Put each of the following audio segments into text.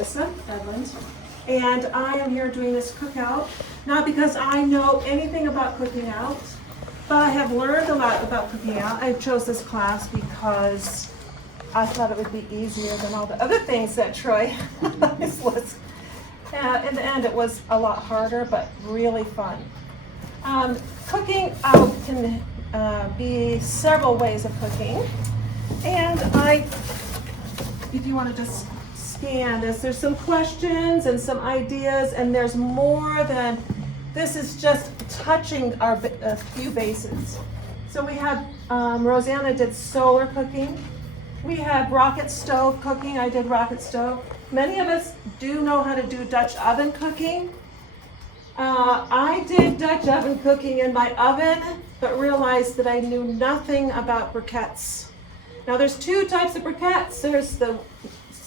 Melissa Edlund, and I am here doing this cookout, not because I know anything about cooking out, but I have learned a lot about cooking out. I chose this class because I thought it would be easier than all the other things that Troy was. In the end, it was a lot harder, but really fun. Cooking out can be several ways of cooking, and if you want to just scan this, there's some questions and some ideas, and there's more than, this is just touching a few bases. So we have, Rosanna did solar cooking. We had rocket stove cooking. I did rocket stove. Many of us do know how to do Dutch oven cooking. I did Dutch oven cooking in my oven, but realized that I knew nothing about briquettes. Now there's two types of briquettes. There's the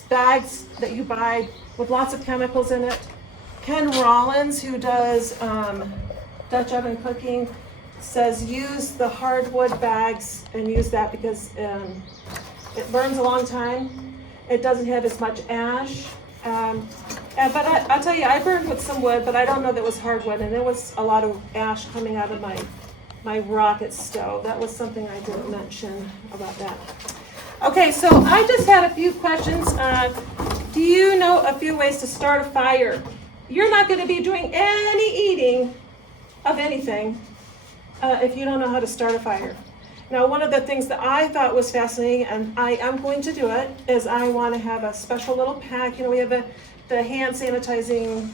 bags that you buy with lots of chemicals in it. Ken Rollins, who does Dutch oven cooking, says use the hardwood bags and use that because it burns a long time. It doesn't have as much ash. But I'll tell you, I burned with some wood, but I don't know that it was hardwood, and there was a lot of ash coming out of my rocket stove. That was something I didn't mention about that. Okay, so I just had a few questions. Do you know a few ways to start a fire? You're not going to be doing any eating of anything if you don't know how to start a fire. Now, one of the things that I thought was fascinating, and I am going to do it, is I want to have a special little pack. You know, we have the hand sanitizing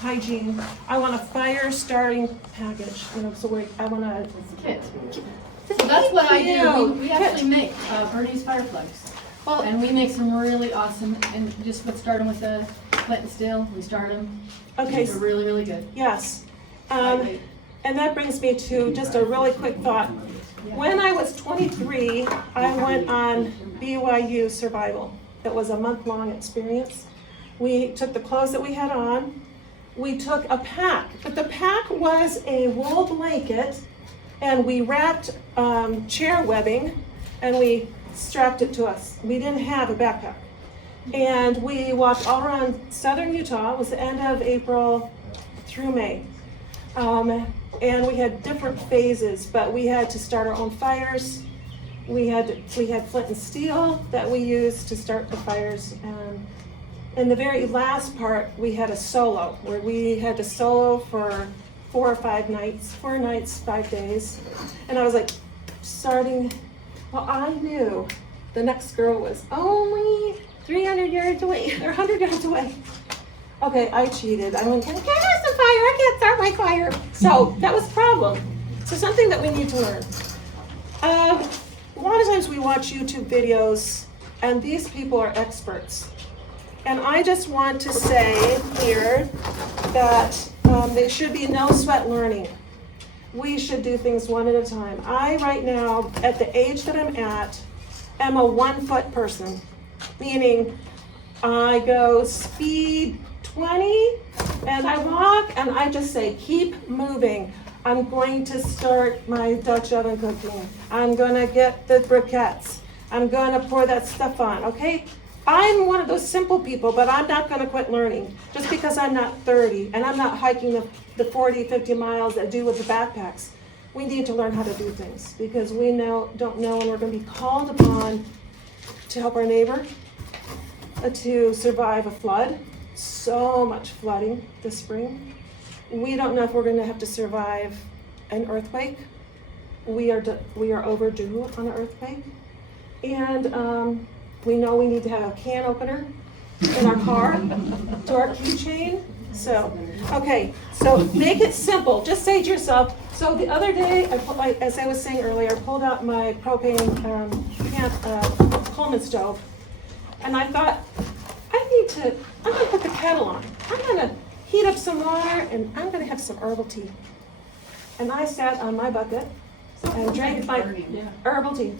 hygiene. I want a fire starting package. You know, so I want to kit. So that's what I do. We actually make Bernie's fire plugs. Well, and we make some really awesome, and just let's start them with the flint and steel. We start them. Okay. They're really, really good. Yes. And that brings me to just a really quick thought. When I was 23, I went on BYU survival. It was a month-long experience. We took the clothes that we had on. We took a pack, but the pack was a wool blanket, and we wrapped chair webbing, and we strapped it to us. We didn't have a backpack. And we walked all around southern Utah. It was the end of April through May. And we had different phases, but we had to start our own fires. We had flint and steel that we used to start the fires. And in the very last part, we had a solo, where we had to solo for 4 nights, 5 days. And I was like, well, I knew the next girl was only 300 yards away, or 100 yards away. Okay, I cheated. I went, can I have some fire? I can't start my fire. So that was a problem. So something that we need to learn. A lot of times we watch YouTube videos, and these people are experts. And I just want to say here that there should be no sweat learning. We should do things one at a time. I, right now, at the age that I'm at, am a 1 foot person, meaning I go speed 20 and I walk and I just say, keep moving. I'm going to start my Dutch oven cooking. I'm gonna get the briquettes. I'm gonna pour that stuff on, okay? I'm one of those simple people, but I'm not gonna quit learning just because I'm not 30 and I'm not hiking the 40, 50 miles that do with the backpacks. We need to learn how to do things because we don't know when we're gonna be called upon to help our neighbor, to survive a flood. So much flooding this spring. We don't know if we're going to have to survive an earthquake. We are overdue on an earthquake. And we know we need to have a can opener in our car to our keychain. So, okay, so make it simple. Just say to yourself, so the other day, as I was saying earlier, I pulled out my propane Coleman stove, and I thought, I'm gonna put the kettle on. I'm gonna heat up some water, and I'm gonna have some herbal tea. And I sat on my bucket and drank my herbal tea.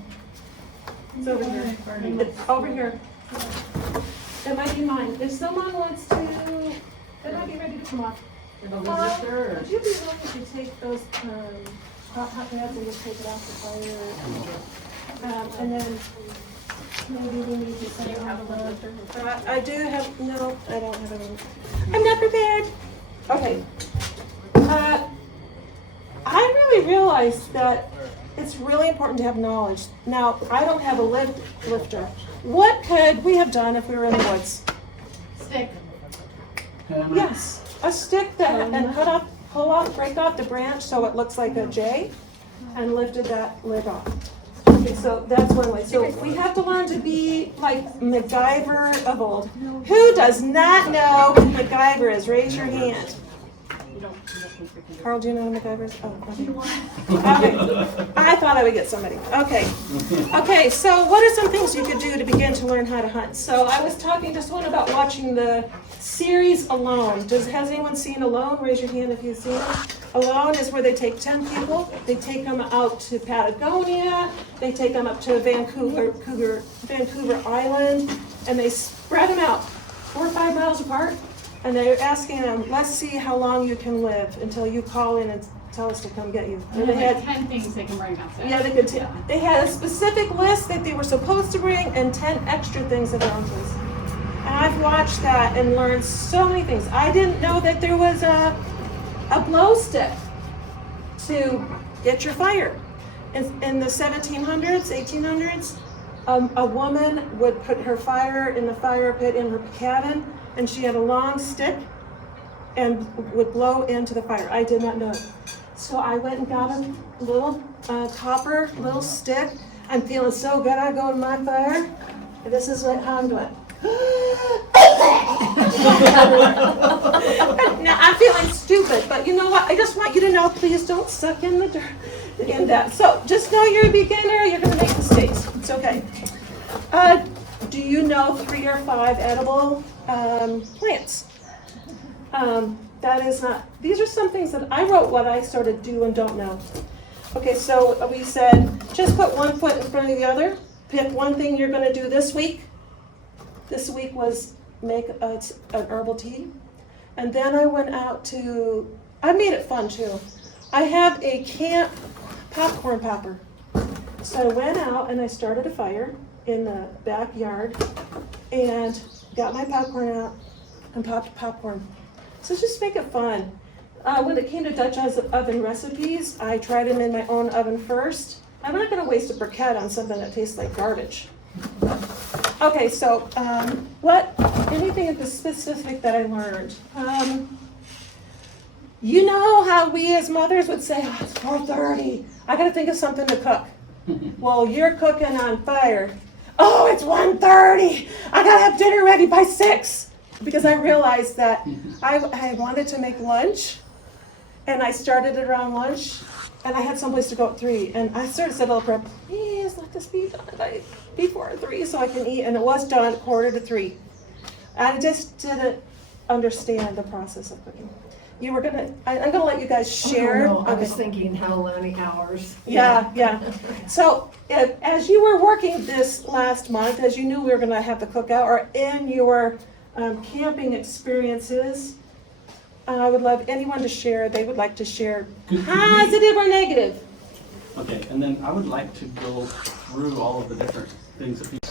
It's over here. It's over here. It might be mine. If someone wants to, they might be ready to come off. Would you be willing to take those hot pads and just take it off the fire? And then Maybe we need to say have a little. I do have, no, I don't have any. I'm not prepared. Okay. I really realized that it's really important to have knowledge. Now, I don't have a lifter. What could we have done if we were in the woods? Stick. Yes, a stick that, and pull off, break off the branch so it looks like a J, and lifted that lid off. Okay, so that's one way. So we have to learn to be like MacGyver of old. Who does not know who MacGyver is? Raise your hand. Carl, do you know who MacGyver is? Oh, okay. Okay. I thought I would get somebody. Okay. Okay, so what are some things you could do to begin to learn how to hunt? So I was talking to someone about watching the series Alone. Has anyone seen Alone? Raise your hand if you've seen it. Alone is where they take 10 people, they take them out to Patagonia, they take them up to Vancouver Island, and they spread them out 4 or 5 miles apart. And they're asking them, let's see how long you can live until you call in and tell us to come get you. And they had 10 things they can bring outside. Yeah, they had a specific list that they were supposed to bring and 10 extra things that aren't this. And I've watched that and learned so many things. I didn't know that there was a blow stick to get your fire. In the 1700s, 1800s, a woman would put her fire in the fire pit in her cabin, and she had a long stick and would blow into the fire. I did not know it. So I went and got a little copper little stick. I'm feeling so good. I go to my fire, and this is how I'm doing. Now I'm feeling stupid, but you know what? I just want you to know, please don't suck in the dirt in that. So just know you're a beginner. You're going to make mistakes. It's okay. Do you know 3 or 5 edible plants? That is not. These are some things that I wrote what I sort of do and don't know. Okay, so we said just put one foot in front of the other. Pick one thing you're going to do this week. This week was make an herbal tea. And then I went out to, I made it fun too. I have a camp popcorn popper. So I went out and I started a fire in the backyard and got my popcorn out and popped popcorn. So just make it fun. When it came to Dutch oven recipes, I tried them in my own oven first. I'm not going to waste a briquette on something that tastes like garbage. Okay, so anything specific that I learned? You know how we as mothers would say, oh, it's 4:30, I gotta think of something to cook. Well, you're cooking on fire. Oh, it's 1:30, I gotta have dinner ready by 6. Because I realized that I wanted to make lunch, and I started it around lunch, and I had someplace to go at 3. And I sort of said, oh, please let this be done before 3 so I can eat. And it was done at 2:45. I just didn't understand the process of cooking. I'm gonna let you guys share. Oh, no, I was thinking how many hours. Yeah. So as you were working this last month, as you knew we were gonna have the cookout, or in your camping experiences, I would love anyone to share. They would like to share positive or negative. Okay, and then I would like to go through all of the different things that people.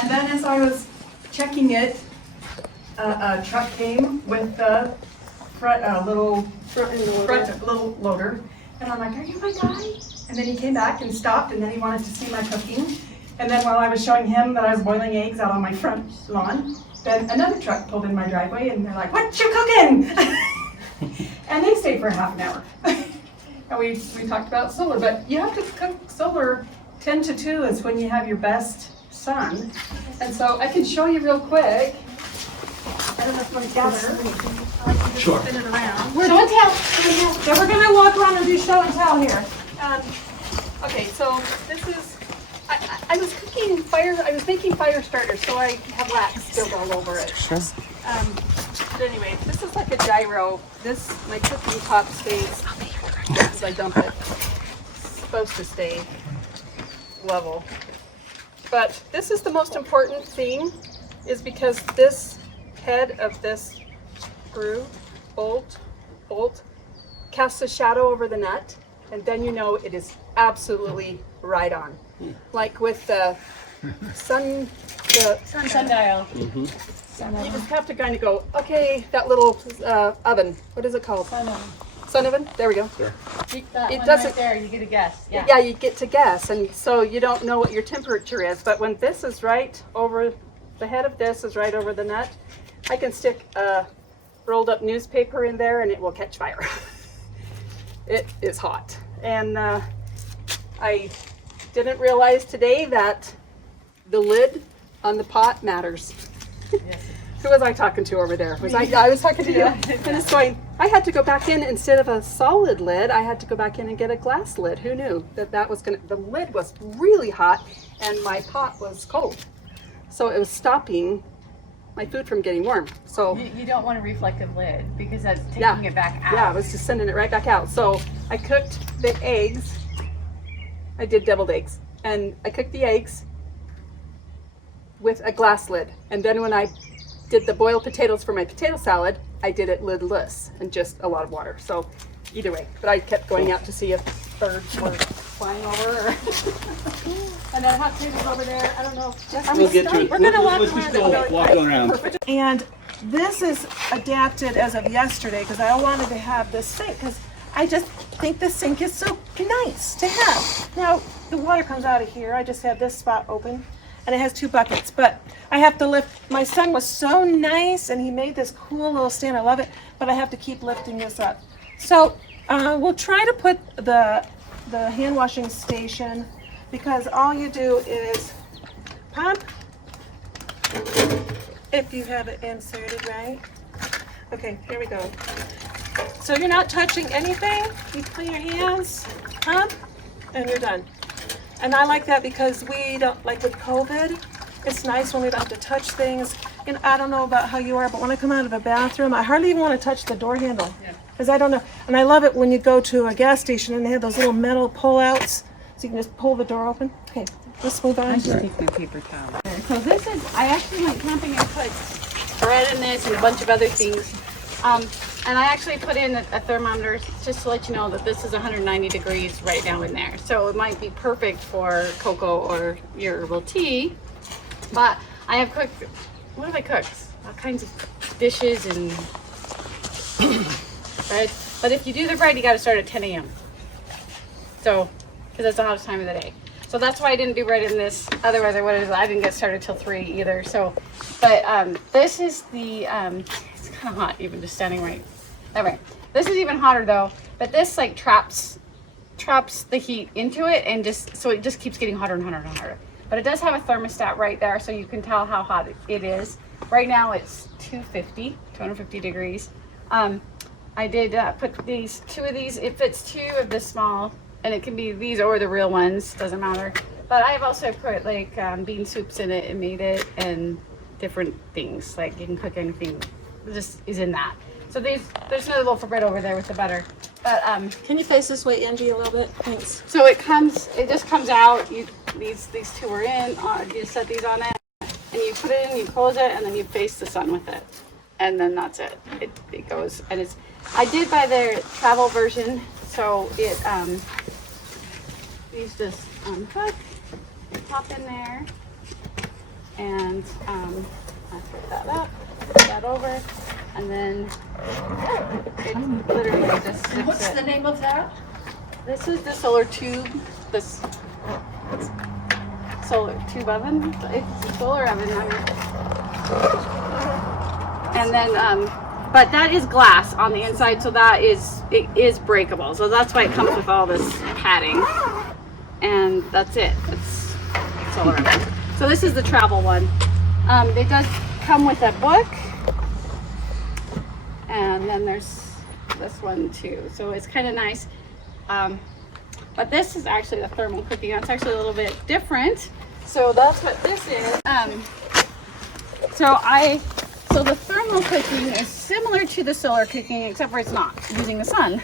And then as I was checking it, a truck came with the little loader. And I'm like, are you my guy? And then he came back and stopped, and then he wanted to see my cooking. And then while I was showing him that I was boiling eggs out on my front lawn, then another truck pulled in my driveway, and they're like, what you cooking? And they stayed for half an hour. And we talked about solar, but you have to cook solar 10 to 2 is when you have your best sun. And so I can show you real quick. I don't know if you want to gather. Sure. Spin it around. Show and tell. So we're gonna walk around and do show and tell here. Okay, so this is, I was cooking fire, I was making fire starters, so I have wax spilled all over it. Sure. But anyway, this is like a gyro. My cooking top stays, as I dump it, it's supposed to stay level. But this is the most important thing, is because this head of this screw, bolt, casts a shadow over the nut, and then you know it is absolutely right on. Like with the sundial. Mm-hmm. You just have to kind of go, okay, that little oven, what is it called? Sun oven? There we go. It doesn't- right there, you get a guess. Yeah. Yeah, you get to guess, and so you don't know what your temperature is. But when this is right over, the head of this is right over the nut, I can stick a rolled up newspaper in there and it will catch fire. It is hot. And I didn't realize today that the lid on the pot matters. Who was I talking to over there? I was talking to you. And it's going, I had to go back in instead of a solid lid, I had to go back in and get a glass lid. Who knew that was the lid was really hot and my pot was cold. So it was stopping my food from getting warm. So You don't want a reflective lid because that's taking Yeah. it back out. yeah, I was just sending it right back out. So I cooked the eggs. I did deviled eggs. And I cooked the eggs with a glass lid. And then when I did the boiled potatoes for my potato salad, I did it lidless and just a lot of water. So either way, but I kept going out to see if birds were flying over. And then hot tables over there. I don't know. We'll get to it. We're gonna walk Let's just go walking around. And this is adapted as of yesterday because I wanted to have this sink because I just think the sink is so nice to have. Now, the water comes out of here. I just have this spot open and it has 2 buckets, but I have to lift. My son was so nice and he made this cool little stand. I love it, but I have to keep lifting this up. So we'll try to put the hand washing station because all you do is pump if you have it inserted right. Okay, here we go. So you're not touching anything. You clean your hands, pump, and you're done. And I like that because we don't, like with COVID, it's nice when we don't have to touch things. And I don't know about how you are, but when I come out of a bathroom, I hardly even want to touch the door handle. Because I don't know. And I love it when you go to a gas station and they have those little metal pull-outs, so you can just pull the door open. Okay, let's move on. take my paper towel. So this is, I actually went camping and put bread in this and a bunch of other things. And I actually put in a thermometer just to let you know that this is 190 degrees right now in there. So it might be perfect for cocoa or your herbal tea. But I have cooked, what have I cooked? All kinds of dishes and bread. But if you do the bread, you got to start at 10 a.m. So, because that's the hottest time of the day. So that's why I didn't do bread in this. Otherwise, I didn't get started till 3 either. So, but this is the, it's kind of hot even just standing right. All right. This is even hotter though. But this like traps the heat into it and just, so it just keeps getting hotter and hotter and hotter. But it does have a thermostat right there so you can tell how hot it is. Right now it's 250 degrees. I did put these, 2 of these, it fits 2 of the small, and it can be these or the real ones, doesn't matter. But I've also put like bean soups in it and made it, and different things, like you can cook anything, it just is in that. So there's another loaf of bread over there with the butter. But Can you face this way, Angie, a little bit? Thanks. so it just comes out, these 2 are in, you set these on it, and you put it in, you close it, and then you face the sun with it. And then that's it. It goes, and it's, I did buy their travel version, so it, these just unhook, pop in there, and I put that up, put that over, and then it literally just sticks What's the name of that? This is the solar tube, this solar tube oven. It's a solar oven. And then, but that is glass on the inside, so it is breakable. So that's why it comes with all this padding. And that's it. It's solar oven. So this is the travel one. It does come with a book. And then there's this one too. So it's kind of nice. But this is actually the thermal cooking. That's actually a little bit different. So that's what this is. So the thermal cooking is similar to the solar cooking, except for it's not using the sun.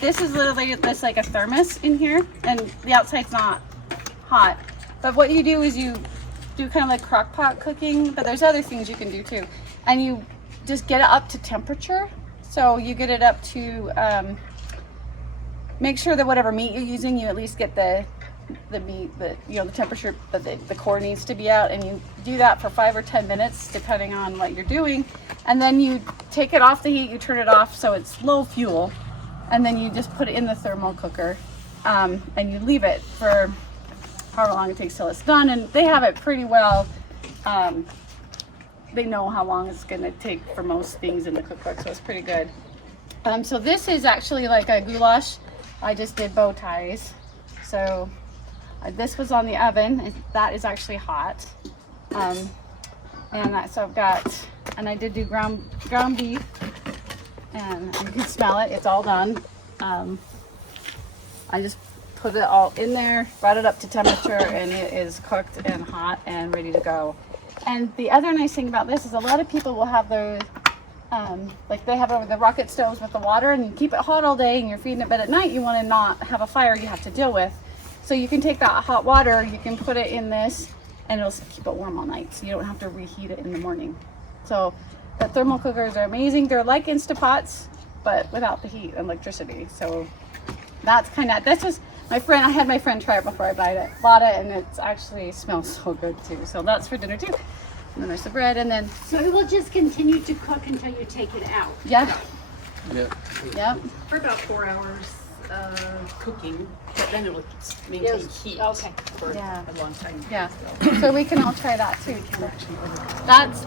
This is literally this like a thermos in here, and the outside's not hot. But what you do is you do kind of like crock pot cooking, but there's other things you can do too. And you just get it up to temperature. So you get it up to, make sure that whatever meat you're using, you at least get the the meat, the temperature that the core needs to be at, and you do that for 5 or 10 minutes depending on what you're doing, and then you take it off the heat, you turn it off so it's low fuel, and then you just put it in the thermal cooker, and you leave it for however long it takes till it's done. And they have it pretty well, they know how long it's going to take for most things in the cookbook, so it's pretty good. So this is actually like a goulash. I just did bow ties. So this was on the oven. That is actually hot. And so I've got, and I did do ground beef, and you can smell it. It's all done. I just put it all in there, brought it up to temperature, and it is cooked and hot and ready to go. And the other nice thing about this is a lot of people will have those, like they have the rocket stoves with the water, and you keep it hot all day and you're feeding it, but at night you want to not have a fire you have to deal with. So you can take that hot water, you can put it in this, and it'll keep it warm all night, so you don't have to reheat it in the morning. So the thermal cookers are amazing. They're like Instapots, but without the heat and electricity. So that's this was my friend. I had my friend try it before I bought it, and it's actually smells so good too. So that's for dinner too. And then there's the bread, and then So it will just continue to cook until you take it out. yeah, Yeah. yep. For about 4 hours cooking, but then it will maintain heat for Yeah. a long time. Yeah, so we can all try that too.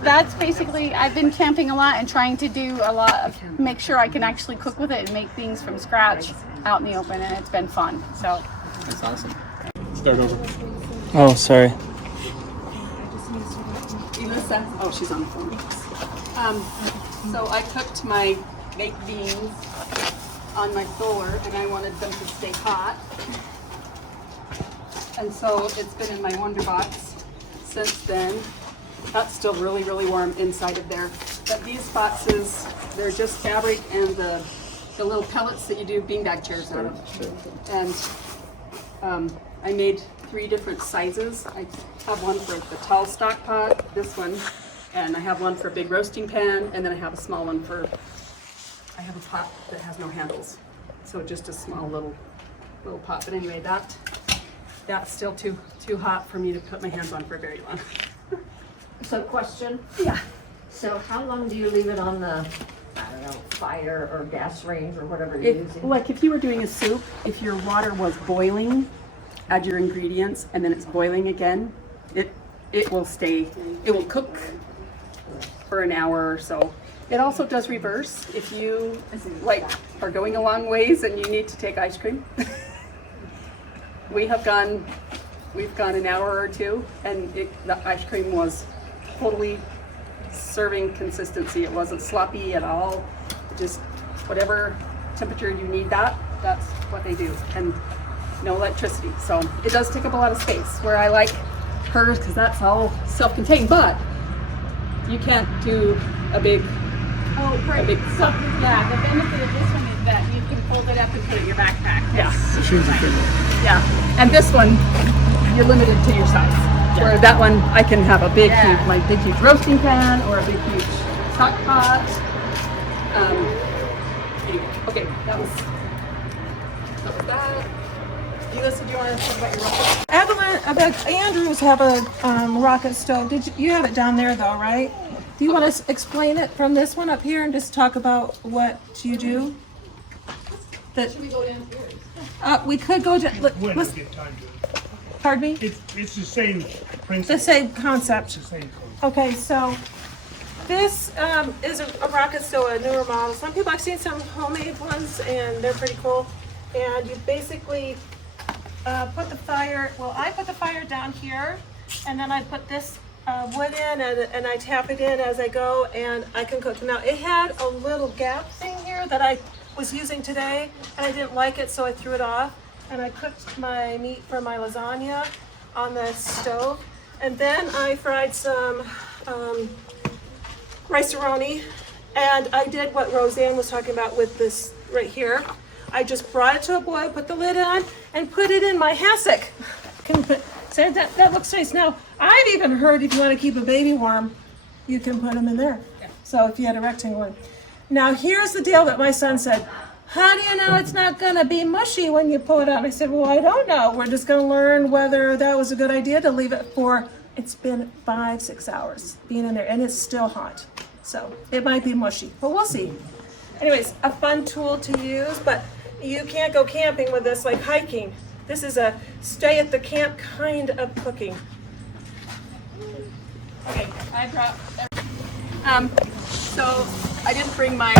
That's basically, I've been camping a lot and trying to do a lot of, make sure I can actually cook with it and make things from scratch out in the open, and it's been fun, so. That's awesome. Start over. Oh, sorry. Elissa, oh, she's on the phone. So I cooked my baked beans on my solar, and I wanted them to stay hot. And so it's been in my Wonder Box since then. That's still really, really warm inside of there. But these boxes, they're just fabric and the little pellets that you do beanbag chairs out of. And I made 3 different sizes. I have one for the tall stock pot, this one, and I have one for a big roasting pan, and then I have a small one for, I have a pot that has no handles. So just a small little pot. But anyway, that's still too hot for me to put my hands on for very long. So question? Yeah. So how long do you leave it on the, I don't know, fire or gas range or whatever you're using? Like if you were doing a soup, if your water was boiling, add your ingredients, and then it's boiling again, it will stay, it will cook for an hour or so. It also does reverse if you like are going a long ways and you need to take ice cream. We've gone an hour or two, and the ice cream was totally serving consistency. It wasn't sloppy at all. Just whatever temperature you need that's what they do. And no electricity. So it does take up a lot of space, where I like hers because that's all self-contained, but you can't do a big So, yeah, the benefit of this one is that you can fold it up and put it in your backpack. Yeah. And this one, you're limited to your size. Where that one, I can have a big, huge, my big, huge roasting pan or a big, huge stock pot. Anyway, okay, that was that. Elissa, do you want to talk about your rocket? Evelyn, Andrews have a rocket stove. You have it down there though, right? Do you want to explain it from this one up here and just talk about what you do? Should we go downstairs? We could go down. When we get time to it. Pardon me? It's the same principle. The same concept. It's the same concept. Okay, so this is a rocket stove, a newer model. Some people, I've seen some homemade ones, and they're pretty cool. And you basically put the fire, I put the fire down here, and then I put this wood in, and I tap it in as I go, and I can cook. Now, it had a little gap thing here that I was using today, and I didn't like it, so I threw it off. And I cooked my meat for my lasagna on the stove. And then I fried some rice-a-roni, and I did what Roseanne was talking about with this right here. I just brought it to a boil, put the lid on, and put it in my hassock. So that looks nice. Now, I've even heard if you want to keep a baby warm, you can put them in there. So if you had a rectangle one. Now, here's the deal that my son said, how do you know it's not gonna be mushy when you pull it out? I said, well, I don't know. We're just gonna learn whether that was a good idea to leave it for, it's been 5-6 hours being in there and it's still hot. So it might be mushy, but we'll see. Anyways, a fun tool to use, but you can't go camping with this like hiking. This is a stay at the camp kind of cooking. Okay, I brought. So I didn't bring my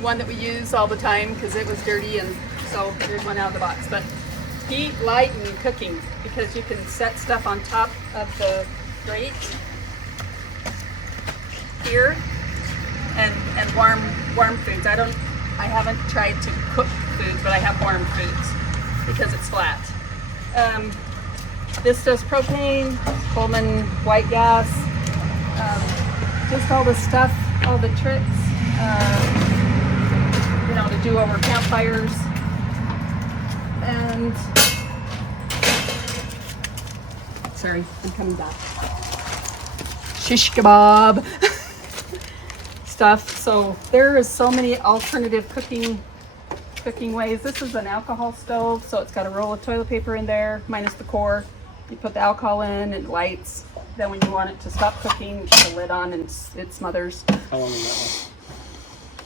one that we use all the time because it was dirty, and so here's one out of the box. But heat, light, and cooking, because you can set stuff on top of the grate here, and warm foods. I haven't tried to cook foods, but I have warm foods because it's flat. This does propane, Coleman white gas, just all the stuff, all the tricks, to do over campfires. And sorry, I'm coming back. Shish kebab stuff. So there is so many alternative cooking ways. This is an alcohol stove, so it's got a roll of toilet paper in there, minus the core. You put the alcohol in, it lights. Then when you want it to stop cooking, you put the lid on and it smothers. How long will that last?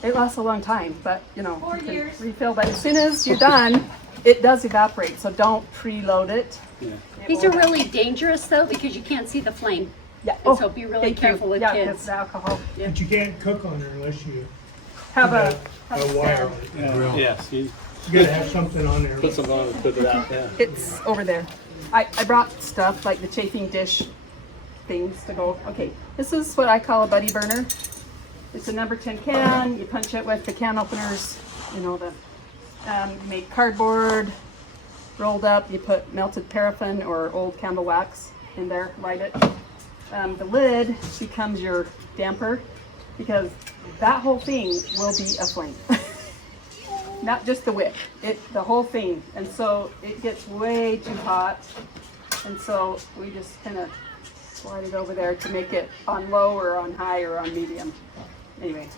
It lasts a long time, but 4 you can years. refill. But as soon as you're done, it does evaporate. So don't preload it. Yeah. These are really dangerous though because you can't see the flame. Yeah. And so be really thank careful you. with Yeah, kids. it's the alcohol. Yeah. But you can't cook on there unless you Have a a wire on it. Yeah. Yes, you You gotta have something on there. put something on and put it out, yeah. It's over there. I brought stuff like the chafing dish things to go. Okay, this is what I call a buddy burner. It's a number 10 can. You punch it with the can openers. You make cardboard rolled up. You put melted paraffin or old candle wax in there. Light it. The lid becomes your damper because that whole thing will be aflame. Not just the wick, the whole thing. And so it gets way too hot. And so we just kind of slide it over there to make it on low or on high or on medium. Anyway,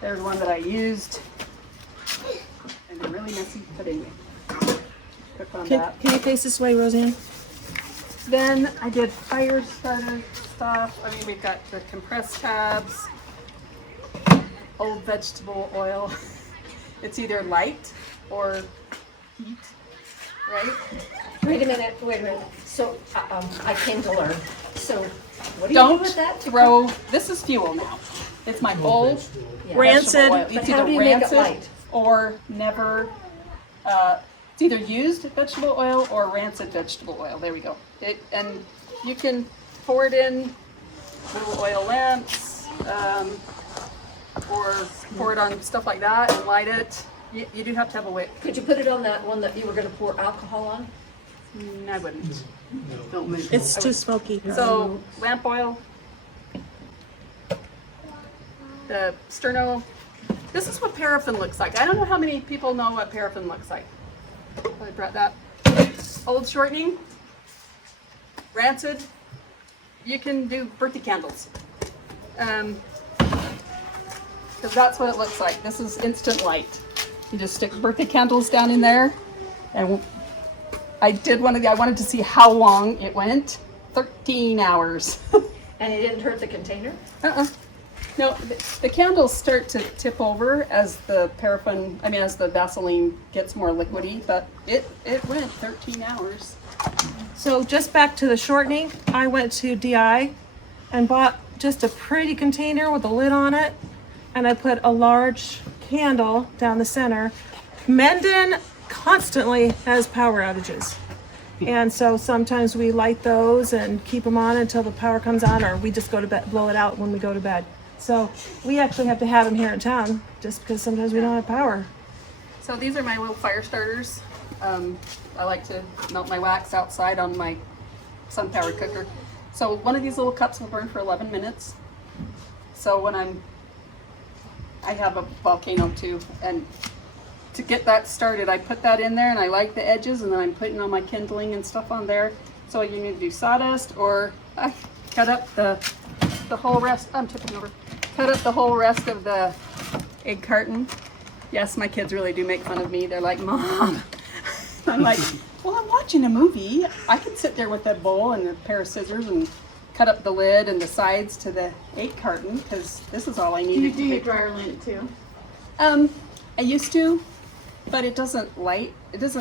there's one that I used. And they're really messy, but anyway. Cook on that. Can you face this way, Roseanne? Then I did fire starter stuff. I mean, we've got the compressed tabs, old vegetable oil. It's either light or heat, right? Wait a minute. So, I came to learn. So, what do you do Don't with that? throw, this is fuel now. It's my old Yeah. Rancid. vegetable oil. But It's how either do you make it rancid light? or never, it's either used vegetable oil or rancid vegetable oil. There we go. And you can pour it in little oil lamps, or pour it on stuff like that and light it. You do have to have a wick. Could you put it on that one that you were gonna pour alcohol on? I wouldn't. It's too smoky. So lamp oil, the sterno. This is what paraffin looks like. I don't know how many people know what paraffin looks like. I brought that. Old shortening, rancid. You can do birthday candles. Because that's what it looks like. This is instant light. You just stick birthday candles down in there, and I wanted to see how long it went. 13 hours. And it didn't hurt the container? No, the candles start to tip over as the as the Vaseline gets more liquidy, but it went 13 hours. So just back to the shortening, I went to DI and bought just a pretty container with a lid on it, and I put a large candle down the center. Mendon constantly has power outages. And so sometimes we light those and keep them on until the power comes on, or we just go to bed, blow it out when we go to bed. So we actually have to have them here in town just because sometimes we don't have power. So these are my little fire starters. I like to melt my wax outside on my sun-powered cooker. So one of these little cups will burn for 11 minutes. So when I have a volcano too, and to get that started, I put that in there and I light the edges, and then I'm putting all my kindling and stuff on there. So you need to do sawdust, or I cut up the whole rest. I'm tipping over. Cut up the whole rest of the egg carton Yes, my kids really do make fun of me. They're like, Mom. I'm like, well, I'm watching a movie. I could sit there with a bowl and a pair of scissors and cut up the lid and the sides to the egg carton because this is all I Do you needed do to your make. dryer lint too? I used to, but it doesn't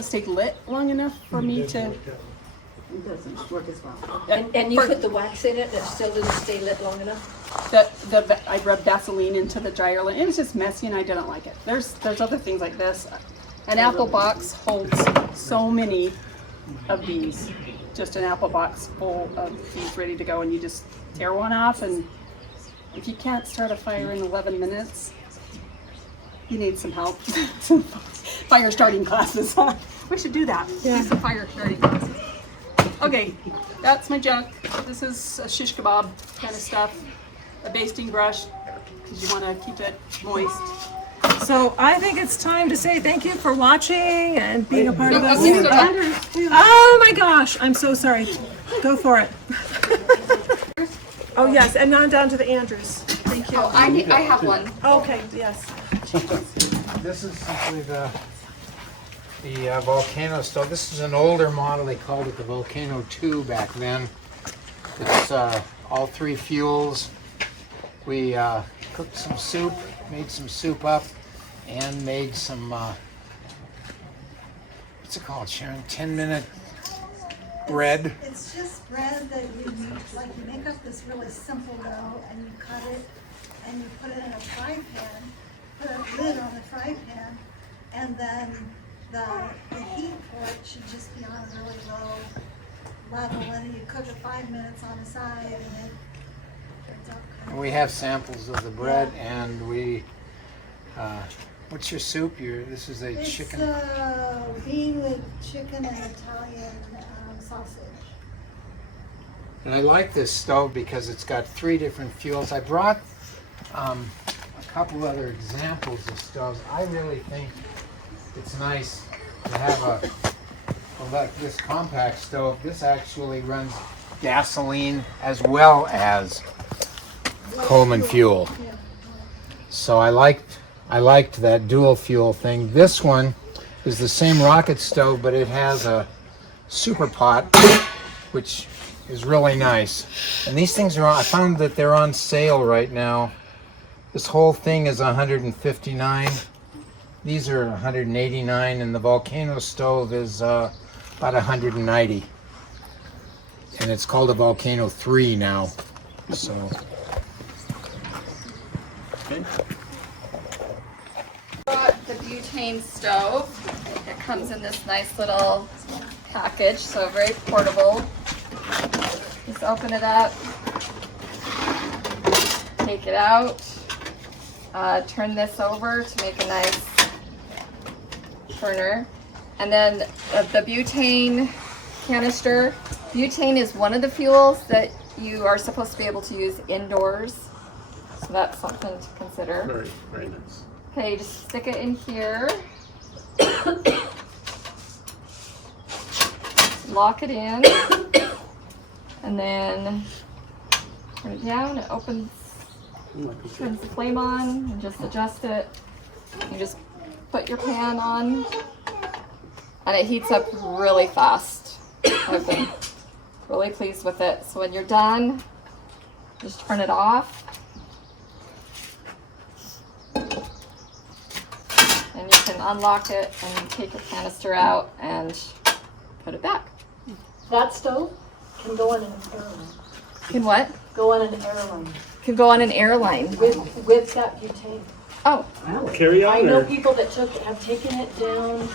stay lit long enough for me to. It doesn't work as well. And you put the wax in it and it still doesn't stay lit long enough? I rubbed Vaseline into the dryer lint. It was just messy and I didn't like it. There's other things like this. An apple box holds so many of these. Just an apple box full of these ready to go, and you just tear one off, and if you can't start a fire in 11 minutes, you need some help. Some fire starting classes. We should do that. Yeah. Do some fire starting classes. Okay, that's my junk. This is a shish kebab kind of stuff. A basting brush, because you want to keep it moist. So I think it's time to say thank you for watching and being a part of this. Okay, so Andrews too. Oh my gosh, I'm so sorry. Go for it. Oh yes, and now down to the Andrews. Thank you. I have one. Okay, yes. This is simply the volcano stove. This is an older model. They called it the Volcano 2 back then. It's all 3 fuels. We cooked some soup, made some soup up, and made some, what's it called, Sharon? 10-minute bread. It's just bread that you make up this really simple dough and you cut it and you put it in a fry pan, put a lid on the fry pan, and then the heat for it should just be on a really low level, and you cook it 5 minutes on the side and it turns out kind of. We have samples of the bread, and we, what's your soup? This is a chicken. It's bean with chicken and Italian sausage. And I like this stove because it's got 3 different fuels. I brought a couple other examples of stoves. I really think it's nice to have like this compact stove. This actually runs gasoline as well as Coleman fuel. So I liked that dual fuel thing. This one is the same rocket stove, but it has a super pot, which is really nice. And these things I found that they're on sale right now. This whole thing is $159. These are $189, and the Volcano stove is about $190. And it's called a Volcano 3 now. So. Okay. Got the butane stove. It comes in this nice little package, so very portable. Just open it up, take it out, turn this over to make a nice burner, and then the butane canister. Butane is one of the fuels that you are supposed to be able to use indoors, so that's something to consider. Very, very nice. Okay, just stick it in here. Lock it in. And then turn it down. It opens, turns the flame on, and just adjust it. You just put your pan on, and it heats up really fast. I've been really pleased with it. So when you're done, just turn it off. And you can unlock it and take your canister out and put it back. That stove can go on an airline. Can what? Go on an airline Can go on an airline. with that butane. Oh, Carry on I know there. people that have taken it down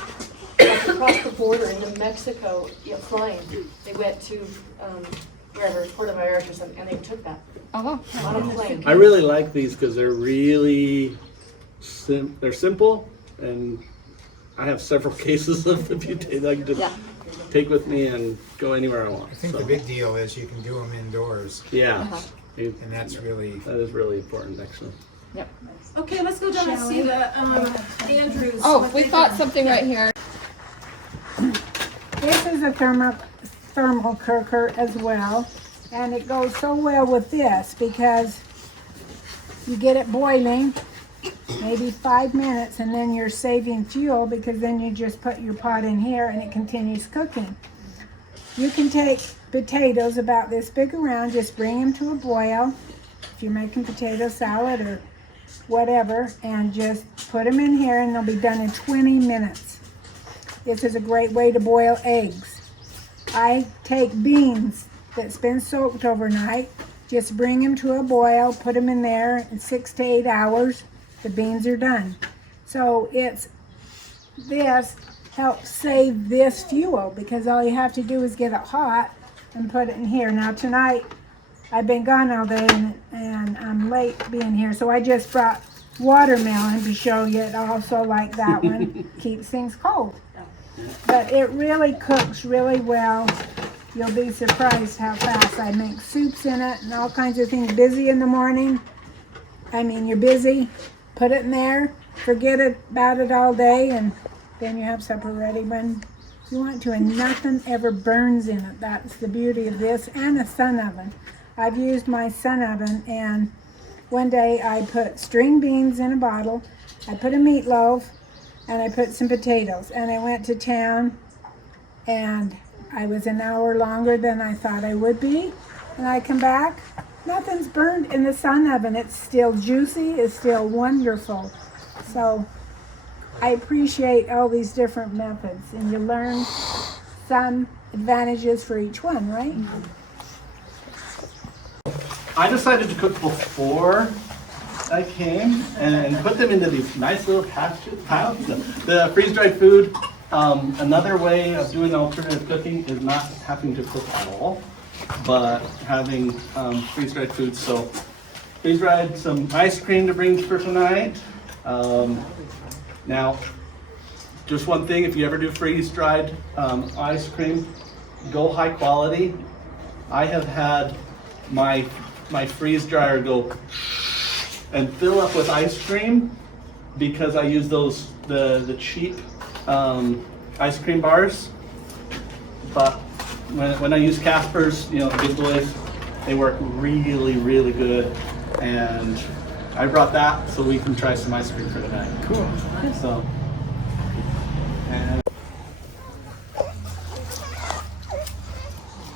like, across the border into Mexico, flying. They went to wherever, Puerto Vallarta or something, and they took that oh, on a plane. I really like these because they're really they're simple, and I have several cases of the butane I can just take with me and go anywhere I want. I think the big deal is you can do them indoors, Yeah, and that's really. that is really important, actually. Yep. Okay, let's go down and see the Andrews. Oh, we've got something right here. This is a thermal cooker as well, and it goes so well with this because you get it boiling, maybe 5 minutes, and then you're saving fuel because then you just put your pot in here and it continues cooking. You can take potatoes about this big around, just bring them to a boil if you're making potato salad or whatever, and just put them in here and they'll be done in 20 minutes. This is a great way to boil eggs. I take beans that's been soaked overnight, just bring them to a boil, put them in there, in 6 to 8 hours, the beans are done. So this helps save this fuel because all you have to do is get it hot and put it in here. Now tonight, I've been gone all day and I'm late being here, so I just brought watermelon to show you. It also, like that one, keeps things cold. But it really cooks really well. You'll be surprised how fast I make soups in it and all kinds of things. Busy in the morning. I mean, you're busy. Put it in there. Forget about it all day, and then you have supper ready when you want to. And nothing ever burns in it. That's the beauty of this, and a sun oven. I've used my sun oven, and one day I put string beans in a bottle. I put a meatloaf, and I put some potatoes, and I went to town, and I was an hour longer than I thought I would be, and I come back, nothing's burned in the sun oven. It's still juicy, it's still wonderful. So I appreciate all these different methods, and you learn some advantages for each one, right? I decided to cook before I came and put them into these nice little pouches. The freeze-dried food, another way of doing alternative cooking is not having to cook at all, but having freeze-dried food. So freeze-dried some ice cream to bring for tonight. Now, just one thing, if you ever do freeze-dried ice cream, go high quality. I have had my freeze dryer go and fill up with ice cream because I use the cheap ice cream bars. But when I use Casper's, you know, the big boys, they work really, really good. And I brought that so we can try some ice cream for tonight. Cool. So.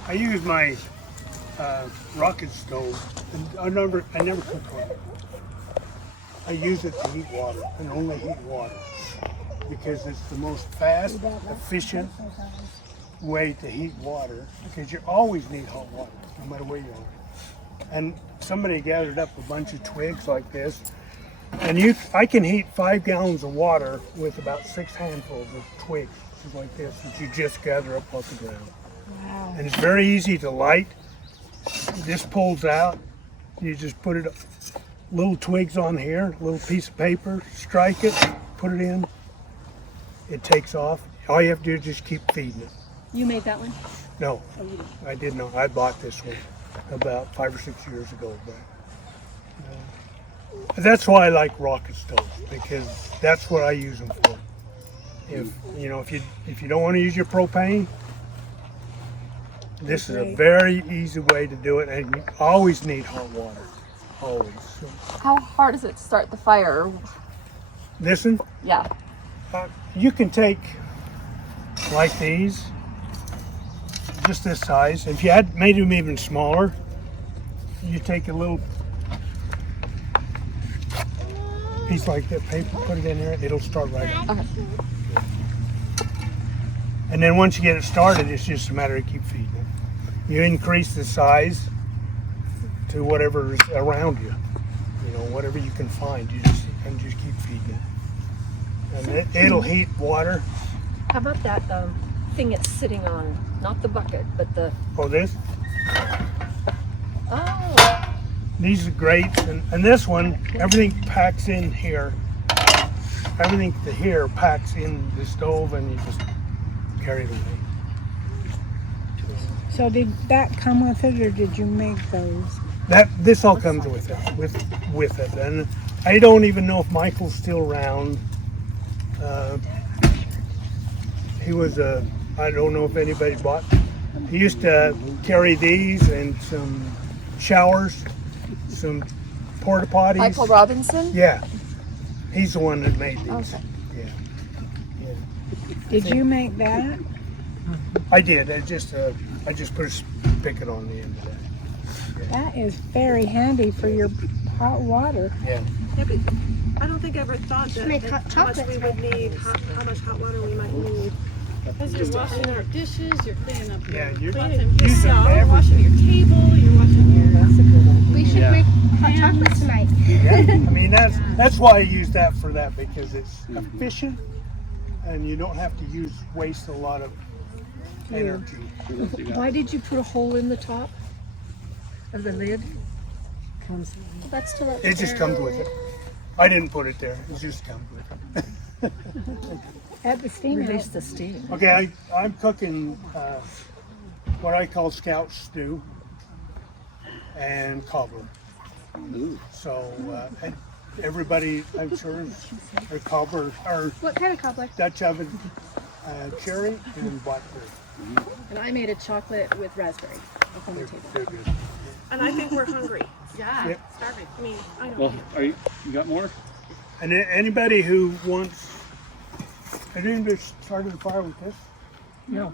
I use my rocket stove, and I never cook on it. I use it to heat water, and only heat water, because it's the most fast, efficient way to heat water, because you always need hot water, no matter where you are. And somebody gathered up a bunch of twigs like this, and I can heat 5 gallons of water with about 6 handfuls of twigs like this that you just gather up off the ground. Wow. And it's very easy to light. This pulls out. You just put it, little twigs on here, little piece of paper, strike it, put it in. It takes off. All you have to do is just keep feeding it. You made that one? No, I did not. I bought this one about 5 or 6 years ago. But that's why I like rocket stoves, because that's what I use them for. If you don't want to use your propane, this is a very easy way to do it, and you always need hot water, always. So, How hard is it to start the fire? this one, Yeah. you can take like these, just this size. If you had made them even smaller, you take a little piece like that paper, put it in there, it'll start right up. Okay. And then once you get it started, it's just a matter of keep feeding it. You increase the size to whatever is around you. You know, whatever you can find, you just keep feeding it. And it'll heat water. How about that thing it's sitting on? Not the bucket, but the... Oh, this? Oh. These are great. And this one, everything packs in here. Everything to here packs in the stove, and you just carry it away. So did that come with it, or did you make those? This all comes with it, with it. And I don't even know if Michael's still around. He was I don't know if anybody bought. He used to carry these and some showers, some porta potties. Michael Robinson? Yeah. He's the one that made these. Okay. Yeah. Did you make that? I did. I just put a spigot on the end of that. That is very handy for your hot water. Yeah. Yeah, but I don't think I ever thought that, Make hot how much we chocolates, would need, how much hot water we might need. Because you're washing your dishes, you're cleaning up Yeah, your you're cleaning using yourself, everything. washing your table, you're washing your. We should Yeah. make hot chocolate tonight. Yeah. I mean, that's why I use that for that, because it's efficient and you don't have to waste a lot of energy. Why did you put a hole in the top of the lid? That's to let the It just air- comes with it. I didn't put it there. It just comes with it. At the steam Release house. the steam. Okay, I'm cooking what I call scout stew and cobbler. So and everybody, I'm sure, or cobbler or What kind of cobbler? Dutch oven, cherry and blackberry. And I made a chocolate with raspberry up on the table. They're good. And I think we're hungry. Yeah, Yep. starving. I mean, I know. Well, you got more? And anybody who wants, has anybody started a fire with this? No.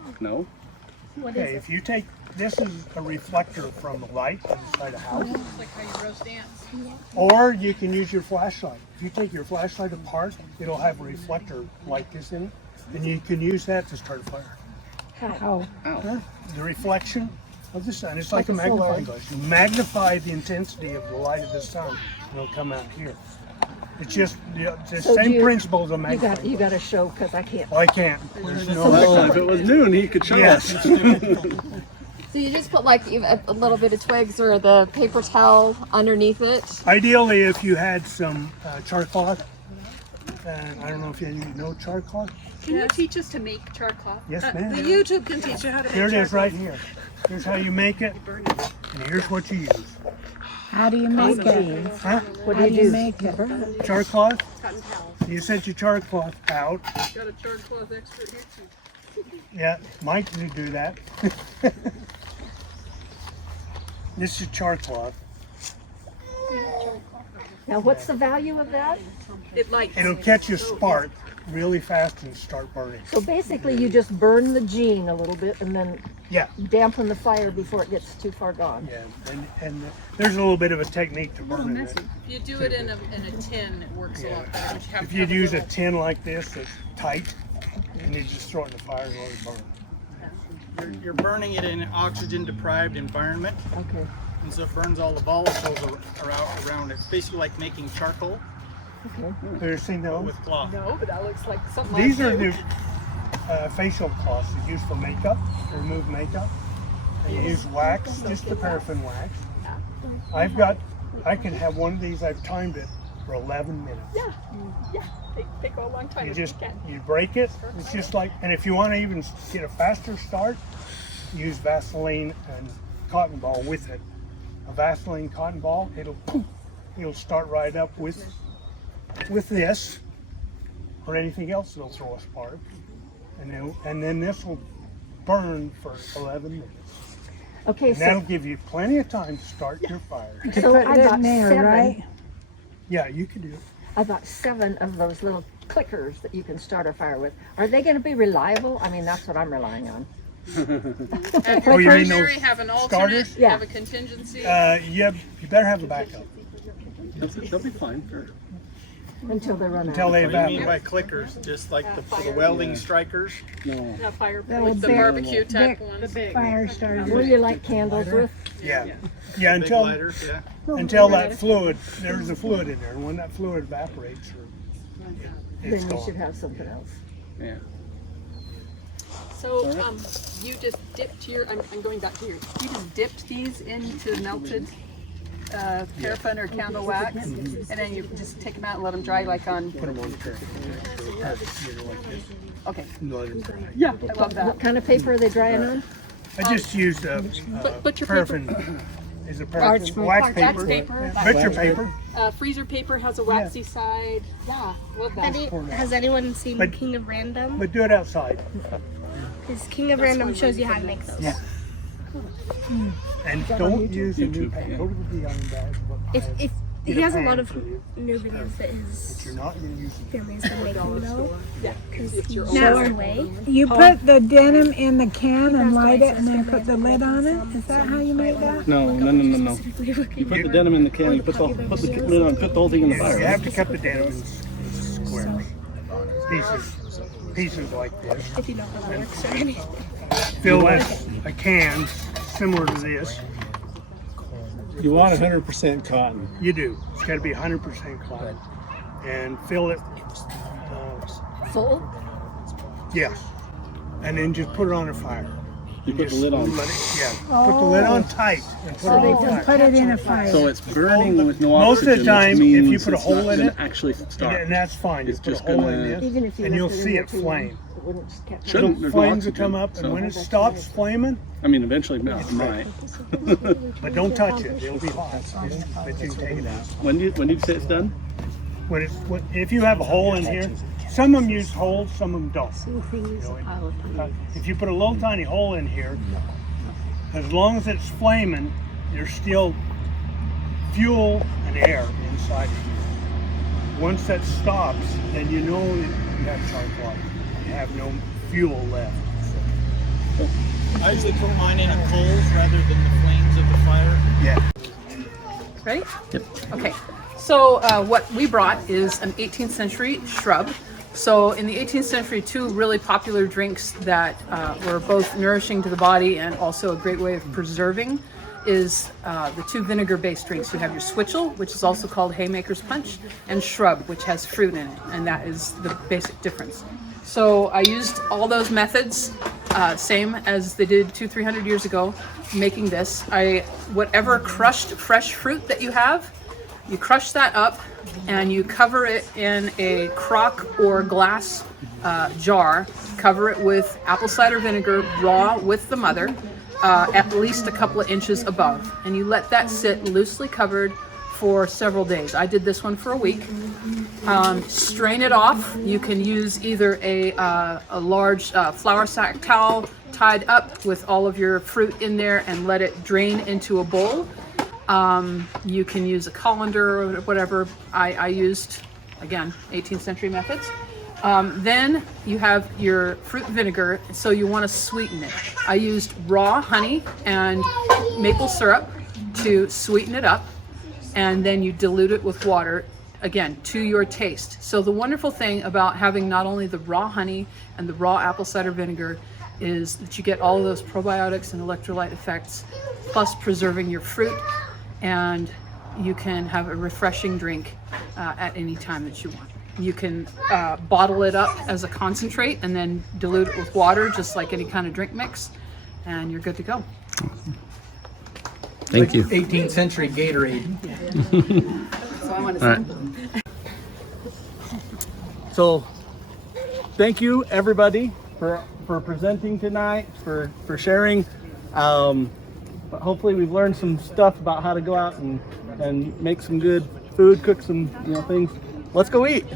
Okay, if you take, this is a reflector from the light inside a house. It's like how you roast ants. Or you can use your flashlight. If you take your flashlight apart, it'll have a reflector like this in it. And you can use that to start a fire. How? The reflection of the sun, it's like a magnifying glass. You magnify the intensity of the light of the sun, and it'll come out here. It's just the same principle as a magnifying glass. You got to show because I can't. Well, I can't. There's no Well, if it was noon, he could show Yes. us. So you just put like a little bit of twigs or the paper towel underneath it. Ideally, if you had some charcloth, and I don't know if you know charcloth. Can you teach us to make charcloth? Yes, The ma'am. YouTube can teach you how to make Here it is charcoal. right here. Here's how you make it, and here's what you use. How do you make it? Huh? What do you make it? Charcloth. You set your charcloth out. Got a charcloth expert here too. Yeah, Mike could do that. This is charcloth. Now, what's the value of that? It lights. It'll catch a spark really fast and start burning. So basically, you just burn the gene a little bit and then Yeah, dampen the fire before it gets too far gone. yeah, and there's a little bit of a technique to burning it. If you do it in a tin, it works a lot better. But you have If to you'd have a use a little- tin like this that's tight, and you just throw it in the fire and let it burn. You're burning it in an oxygen-deprived environment, Okay. and so it burns all the volatiles around it. It's basically like making charcoal Okay. Ever seen those? with cloth. No, but that looks like something These I are do. the facial cloths that's used for makeup, to remove makeup. And you use wax, just the paraffin wax. I can have one of these, I've timed it for 11 minutes. Yeah, they take a long time. You if just, can. you break it, it's just like, and if you want to even get a faster start, use Vaseline and cotton ball with it. A Vaseline cotton ball, it'll start right up with this, or anything else that'll throw a spark. And then this will burn for 11 minutes. Okay, And that'll so, give you plenty of time to start your fire. so Put I it got in there, 7. right? Yeah, you can do it. I bought 7 of those little clickers that you can start a fire with. Are they going to be reliable? I mean, that's what I'm relying on. Have Oh, your you mean primary, those have an alternate, starters? Yeah. have a contingency. You better have a backup They'll be fine. Until they run until out. they What do you mean evaporate. by clickers? Just like for the welding strikers? No. A fire, That with would the be- barbecue type big- ones. Fire starter. What do you light candles with? Yeah, Big until lighters, yeah. that fluid, there's a fluid in there, and when that fluid evaporates, it's Then you should gone. have something else. Yeah. So, you just dipped I'm going back to you just dipped these into melted paraffin or candle wax, and then you just take them out and let them dry like on. Put them on the paraffin. Okay. Let it dry. Yeah, I love that. What kind of paper are they drying on? I just used Butcher paraffin. Is it paraffin? Wax Wax paper. paper. Butcher paper. Freezer paper has a waxy side. Yeah, love that. Has anyone seen But- King of Random? But do it outside. Because King of Random shows you how to make those. Yeah. And don't use a new paint. Go to the Beyond Bag. He has a lot of new videos that his You're not going to use family's been making though. Yeah. Because he Now- passed away. You put the denim in the can and light it and then put the lid on it? Is that how you make that? No. You put the denim in the can, you put the lid on, put the whole thing in the You fire. have to cut the denim in squares, pieces like this. If you know how that works already. Fill this, a can similar to this. You want 100% cotton. You do. It's got to be 100% cotton. And fill it. Full? Yes. And then just put it on a fire. You put the lid on. Let it, put the lid on tight. And put it on fire. Put it in a fire. So it's burning with no Most of oxygen. the time, which if you means put a it's hole not in gonna it, actually start. and that's fine. It's Just put a just hole in gonna- this, and you'll see it flame. Shouldn't. The There's no flames will oxygen, come up, so- and when it stops flaming, I mean, eventually it might. but don't touch it. It'll be hot. But you can take it out. When did you say it's done? If you have a hole in here, some of them use holes, some of them don't. If you put a little tiny hole in here, as long as it's flaming, there's still fuel and air inside of you. Once that stops, then you know that you have sharp water. You have no fuel left. I usually put mine in a coals rather than the flames of the fire. Yeah. Ready? Yep. Okay. So what we brought is an 18th century shrub. So in the 18th century, two really popular drinks that were both nourishing to the body and also a great way of preserving is the two vinegar-based drinks. You have your switchel, which is also called haymaker's punch, and shrub, which has fruit in it, and that is the basic difference. So I used all those methods, same as they did 200-300 years ago, making this. Whatever crushed fresh fruit that you have, you crush that up and you cover it in a crock or glass jar. Cover it with apple cider vinegar, raw with the mother, at least a couple of inches above. And you let that sit loosely covered for several days. I did this one for a week. Strain it off. You can use either a large flour sack towel tied up with all of your fruit in there and let it drain into a bowl. You can use a colander or whatever. I used, again, 18th century methods. Then you have your fruit vinegar, so you want to sweeten it. I used raw honey and maple syrup to sweeten it up, and then you dilute it with water, again, to your taste. So the wonderful thing about having not only the raw honey and the raw apple cider vinegar is that you get all of those probiotics and electrolyte effects, plus preserving your fruit, and you can have a refreshing drink at any time that you want. You can bottle it up as a concentrate and then dilute it with water, just like any kind of drink mix, and you're good to go. Thank you. 18th century Gatorade. So I want All right. So, thank you everybody for presenting tonight, for sharing. But hopefully we've learned some stuff about how to go out and make some good food, cook some things. Let's go eat.